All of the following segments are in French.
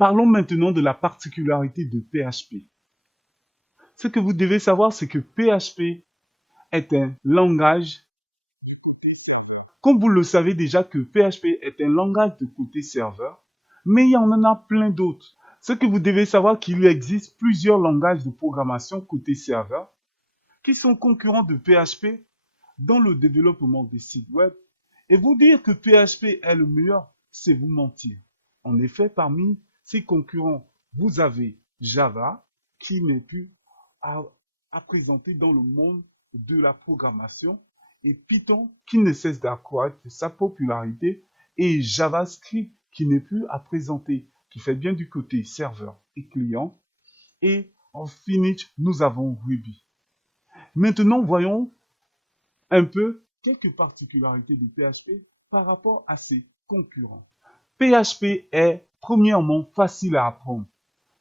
Parlons maintenant de la particularité de PHP. Ce que vous devez savoir, c'est que PHP est un langage, comme vous le savez déjà que PHP est un langage de côté serveur, mais il y en a plein d'autres. Ce que vous devez savoir, qu'il existe plusieurs langages de programmation côté serveur qui sont concurrents de PHP dans le développement des sites web. Et vous dire que PHP est le meilleur, c'est vous mentir. En effet, parmi ces concurrents, vous avez Java, qui n'est plus à présenter dans le monde de la programmation, et Python, qui ne cesse d'accroître sa popularité, et JavaScript, qui n'est plus à présenter, qui fait bien du côté serveur et client. Et en finish, nous avons Ruby. Maintenant, voyons un peu quelques particularités de PHP par rapport à ses concurrents. PHP est premièrement facile à apprendre.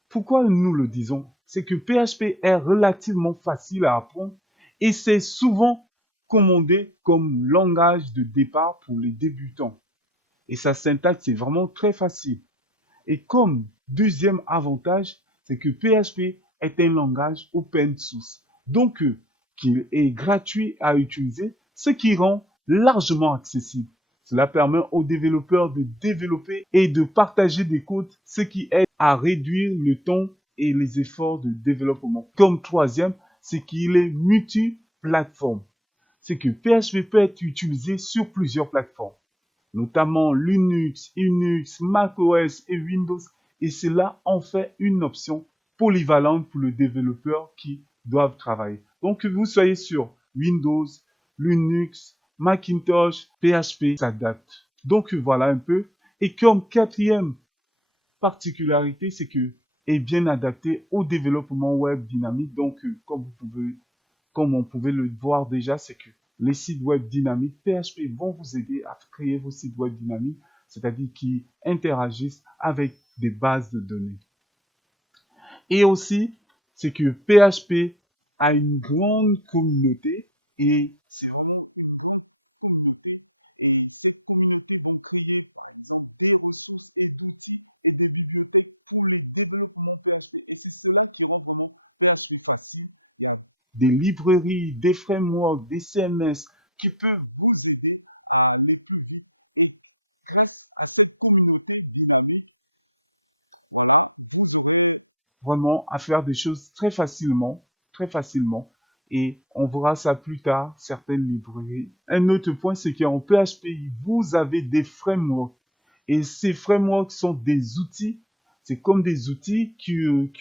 Pourquoi nous le disons? C'est que PHP est relativement facile à apprendre et c'est souvent commandé comme langage de départ pour les débutants. Et sa syntaxe est vraiment très facile. Et comme deuxième avantage, c'est que PHP est un langage open source. Donc, qu'il est gratuit à utiliser, ce qui rend largement accessible. Cela permet aux développeurs de développer et de partager des codes, ce qui aide à réduire le temps et les efforts de développement. Comme troisième, c'est qu'il est multi-plateforme. C'est que PHP peut être utilisé sur plusieurs plateformes, notamment Linux, Unix, macOS et Windows, et cela en fait une option polyvalente pour le développeur qui doivent travailler. Donc, que vous soyez sur Windows, Linux, Macintosh, PHP s'adapte. Donc, voilà un peu. Et comme quatrième particularité, c'est que est bien adapté au développement web dynamique. Donc, comme on pouvait le voir déjà, c'est que les sites web dynamiques, PHP vont vous aider à créer vos sites web dynamiques, c'est-à-dire qui interagissent avec des bases de données. Et aussi, c'est que PHP a une grande communauté et c'est des librairies, des frameworks, des CMS qui peuvent vous aider à aller plus vite. Et grâce à cette communauté dynamique, voilà, vous aurez vraiment à faire des choses très facilement. Et on verra ça plus tard, certaines librairies. Un autre point, c'est qu'en PHP, vous avez des frameworks. Et ces frameworks sont des outils. C'est comme des outils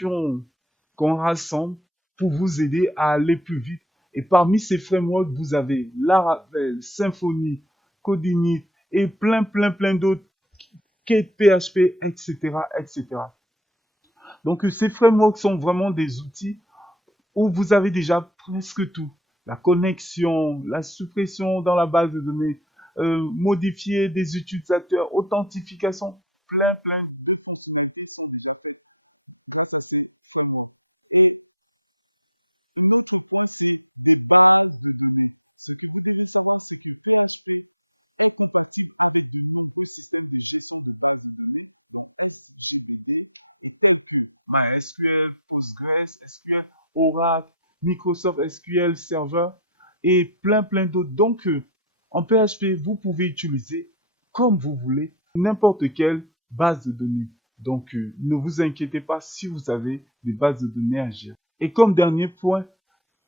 qu'on rassemble pour vous aider à aller plus vite. Et parmi ces frameworks, vous avez Laravel, Symfony, Codinit et plein d'autres, Kate PHP, etc., etc. Donc, ces frameworks sont vraiment des outils où vous avez déjà presque tout. La connexion, la suppression dans la base de données, modifier des utilisateurs, authentification, plein. SQL, Postgres, SQL, Oracle, Microsoft SQL Server et plein d'autres. Donc, en PHP, vous pouvez utiliser comme vous voulez n'importe quelle base de données. Donc, ne vous inquiétez pas si vous avez des bases de données à gérer. Et comme dernier point,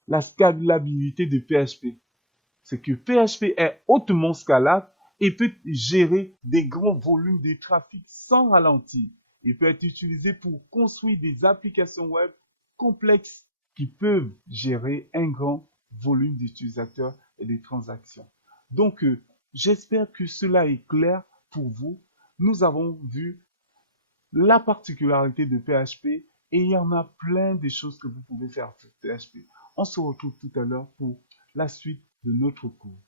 la scalabilité de PHP. C'est que PHP est hautement scalable et peut gérer des grands volumes de trafic sans ralentir. Il peut être utilisé pour construire des applications web complexes qui peuvent gérer un grand volume d'utilisateurs et de transactions. Donc, j'espère que cela est clair pour vous. Nous avons vu la particularité de PHP et il y en a plein de choses que vous pouvez faire sur PHP. On se retrouve tout à l'heure pour la suite de notre cours.